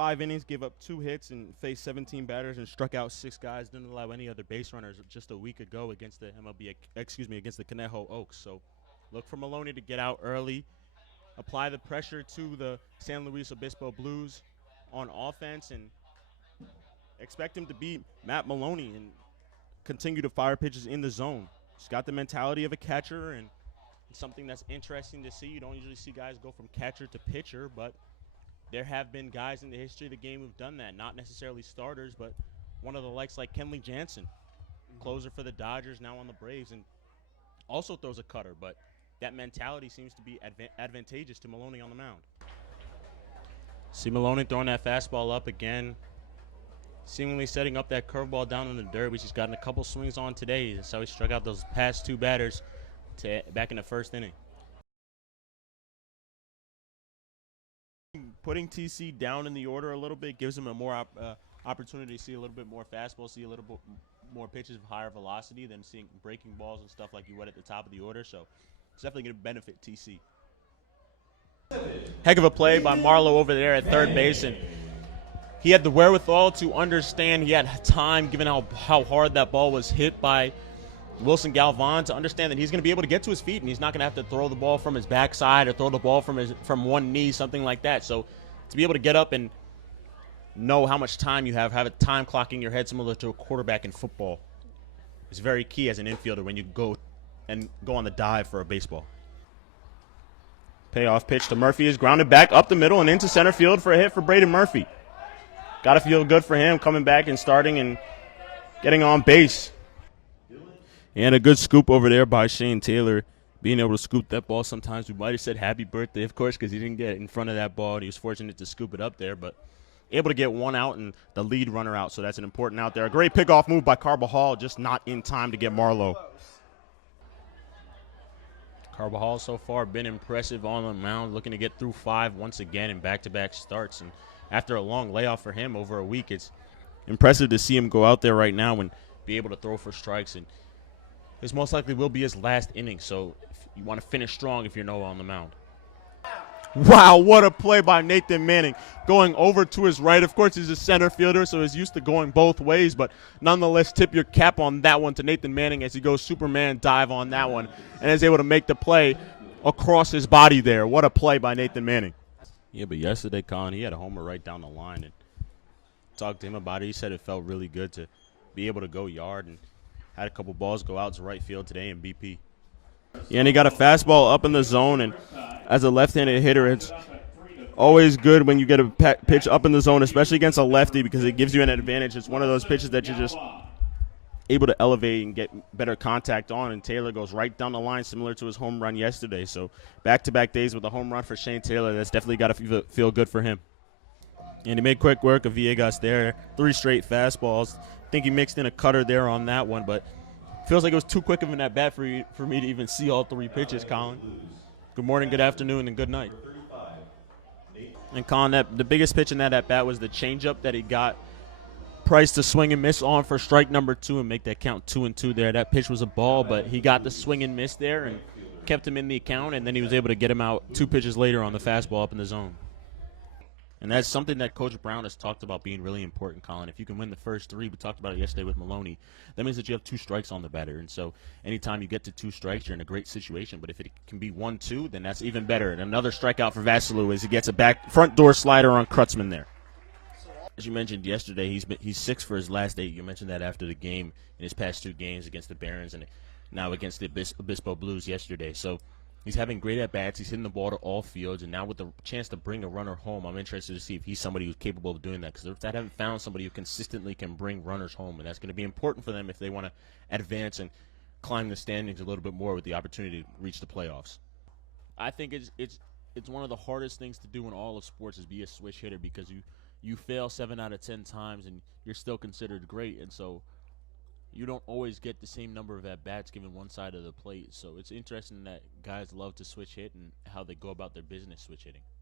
5 innings, gave up 2 hits and faced 17 batters and struck out 6 guys. Didn't allow any other base runners just a week ago against the against the Conejo Oaks. So look for Maloney to get out early, apply the pressure to the San Luis Obispo Blues on offense, and expect him to beat Matt Maloney and continue to fire pitches in the zone. He's got the mentality of a catcher, and it's something that's interesting to see. You don't usually see guys go from catcher to pitcher, but there have been guys in the history of the game who've done that. Not necessarily starters, but one of the likes like Kenley Jansen, closer for the Dodgers, now on the Braves, and also throws a cutter. But that mentality seems to be advantageous to Maloney on the mound. See Maloney throwing that fastball up again, seemingly setting up that curveball down in the dirt, which he's gotten a couple swings on today. That's how he struck out those past 2 batters back in the first inning. Putting TC down in the order a little bit gives him a more opportunity to see a little bit more fastball, see a little bit more pitches of higher velocity than seeing breaking balls and stuff like you would at the top of the order. So it's definitely going to benefit TC. Heck of a play by Marlowe over there at third base, and he had the wherewithal to understand. He had time, given how hard that ball was hit by Wilson Galvan, to understand that he's going to be able to get to his feet and he's not going to have to throw the ball from his backside or throw the ball from one knee, something like that. So to be able to get up and know how much time you have a time clock in your head similar to a quarterback in football is very key as an infielder when you go on the dive for a baseball. Payoff pitch to Murphy is grounded back up the middle and into center field for a hit for Braden Murphy. Got to feel good for him coming back and starting and getting on base. And a good scoop over there by Shane Taylor, being able to scoop that ball. Sometimes we might have said happy birthday, of course, because he didn't get in front of that ball, and he was fortunate to scoop it up there, but able to get 1 out and the lead runner out, so that's an important out there. A great pickoff move by Carbajal, just not in time to get Marlowe. Carbajal so far been impressive on the mound, looking to get through 5 once again in back-to-back starts, and after a long layoff for him over a week, it's impressive to see him go out there right now and be able to throw for strikes, and this most likely will be his last inning, so if you want to finish strong if you're Noah on the mound. Wow, what a play by Nathan Manning, going over to his right. Of course, he's a center fielder, so he's used to going both ways, but nonetheless, tip your cap on that one to Nathan Manning as he goes Superman dive on that one and is able to make the play across his body there. What a play by Nathan Manning. Yeah, but yesterday, Colin, he had a homer right down the line, and talked to him about it. He said it felt really good to be able to go yard, and had a couple balls go out to right field today in BP. Yeah, and he got a fastball up in the zone, and as a left-handed hitter, it's always good when you get a pitch up in the zone, especially against a lefty, because it gives you an advantage. It's one of those pitches that you're just able to elevate and get better contact on, and Taylor goes right down the line, similar to his home run yesterday. So back-to-back days with a home run for Shane Taylor. That's definitely got to feel good for him. And he made quick work of Villegas there. 3 straight fastballs. I think he mixed in a cutter there on that one, but feels like it was too quick of an at-bat for me to even see all 3 pitches, Colin. Good morning, good afternoon, and good night. And Colin, the biggest pitch in that at-bat was the changeup that he got Price to swing and miss on for strike number 2 and make that count 2-2 there. That pitch was a ball, but he got the swing and miss there and kept him in the account, and then he was able to get him out 2 pitches later on the fastball up in the zone. And that's something that Coach Brown has talked about being really important, Colin. If you can win the first 3, we talked about it yesterday with Maloney, that means that you have 2 strikes on the batter. And so anytime you get to 2 strikes, you're in a great situation. But if it can be 1-2, then that's even better. And another strikeout for Vassalou as he gets a front door slider on Krutzman there. As you mentioned yesterday, he's 6 for his last 8. You mentioned that after the game in his past 2 games against the Barons and now against the Obispo Blues yesterday. So he's having great at-bats. He's hitting the ball to all fields. And now with the chance to bring a runner home, I'm interested to see if he's somebody who's capable of doing that. Because I haven't found somebody who consistently can bring runners home. And that's going to be important for them if they want to advance and climb the standings a little bit more with the opportunity to reach the playoffs. I think it's one of the hardest things to do in all of sports is be a switch hitter, because you fail 7 out of 10 times and you're still considered great. And so you don't always get the same number of at-bats given one side of the plate. So it's interesting that guys love to switch hit and how they go about their business switch hitting.